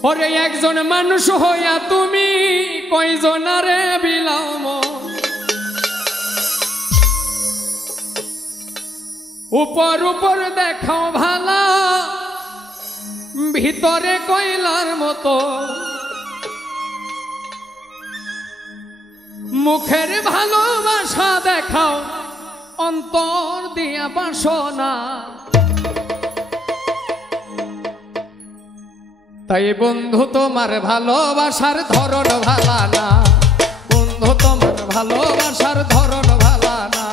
ওরে একজন মানুষ হইয়া তুমি কয়জনারে বিলাও উপর উপর দেখাও ভালা ভিতরে কয়লার মতো মুখের ভালোবাসা দেখাও অন্তর দিয়া বাসনা তাই বন্ধু তোমার ভালোবাসার ধরন ভালা না বন্ধু তোমার ভালোবাসার ধরন ভালা না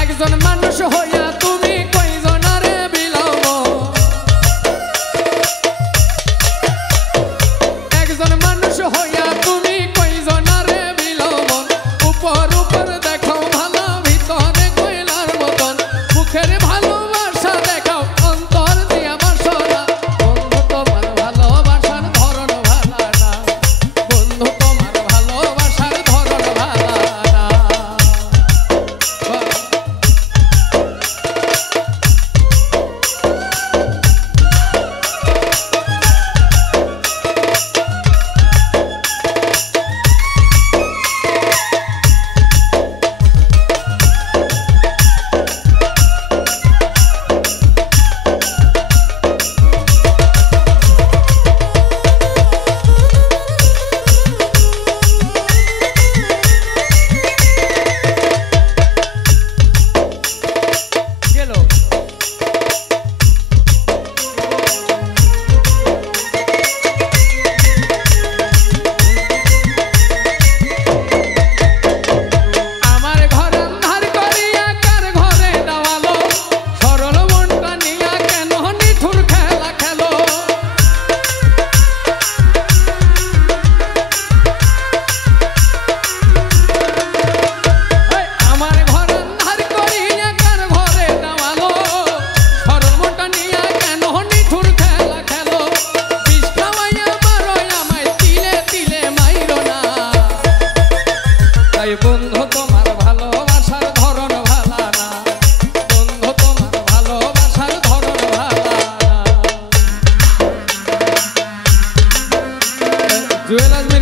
একজন মানুষ হইয়া তুমি কয়জনারে বিলাও একজন মানুষ হইয়া তুমি কয়জনারে বিলাও উপর উপর দেখাও ভালো ভিতরে কয়লার মতন মুখের ভালোবাসা দেখাও অন্তর দিয়া বাসনা বন্ধু তোমার ভালোবাসার ধরন ভালা না বন্ধু তোমার ভালোবাসার ধরন ভালা না বন্ধু তোমার ভালোবাসার ধরন ভালা না বন্ধু তোমার ভালোবাসার ধরন ভালা না জুয়েল